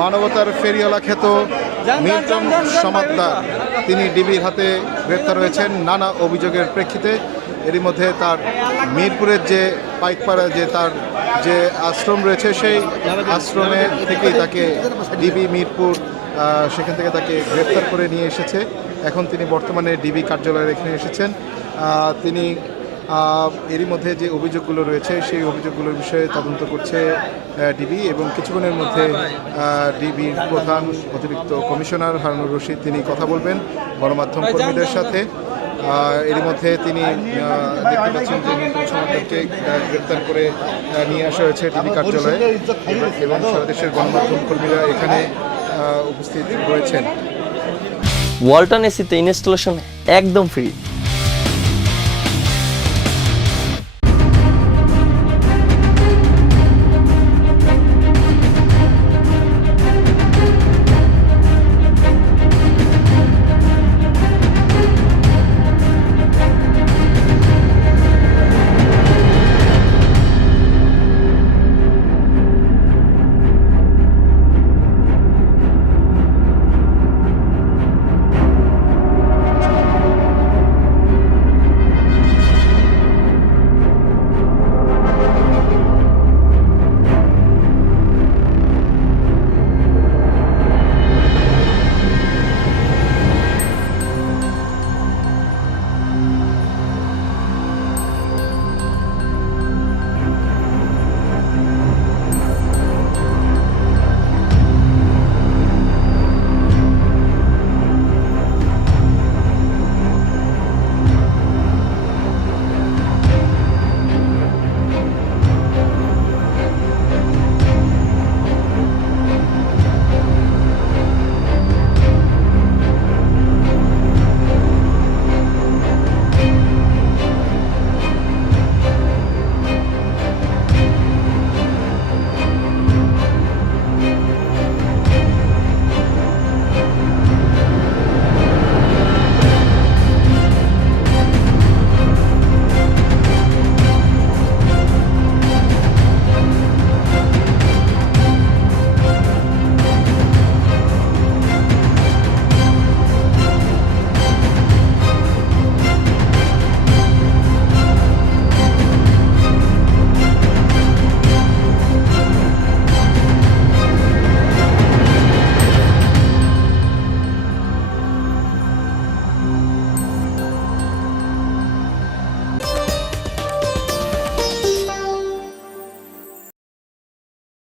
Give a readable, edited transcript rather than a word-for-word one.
মানবতার ফেরিওয়ালা খ্যাত মিল্টন সমাদ্দার তিনি ডিবির হাতে গ্রেপ্তার হয়েছেন নানা অভিযোগের প্রেক্ষিতে। এরই মধ্যে তার মিরপুরের যে পাইকপাড়া যে তার যে আশ্রম রয়েছে সেই আশ্রমে থেকেই তাকে ডিবি মিরপুর সেখান থেকে তাকে গ্রেপ্তার করে নিয়ে এসেছে। এখন তিনি বর্তমানে ডিবি কার্যালয়ে এখানে এসেছেন। তিনি এরই মধ্যে যে অভিযোগগুলো রয়েছে সেই অভিযোগগুলোর বিষয়ে তদন্ত করছে ডিবি, এবং কিছুক্ষণের মধ্যে ডিবির প্রধান অতিরিক্ত কমিশনার হারুনুর রশিদ তিনি কথা বলবেন গণমাধ্যম কর্মীদের সাথে। এরই মধ্যে তিনি দেখতে পাচ্ছেন যে মিল্টন সমাদ্দারকে গ্রেপ্তার করে নিয়ে আসা হয়েছে ডিবি কার্যালয়ে, এবং সারা দেশের গণমাধ্যম কর্মীরা এখানে উপস্থিত রয়েছেন। ওয়ালটন এসিতে ইনস্টলেশন একদম ফ্রি।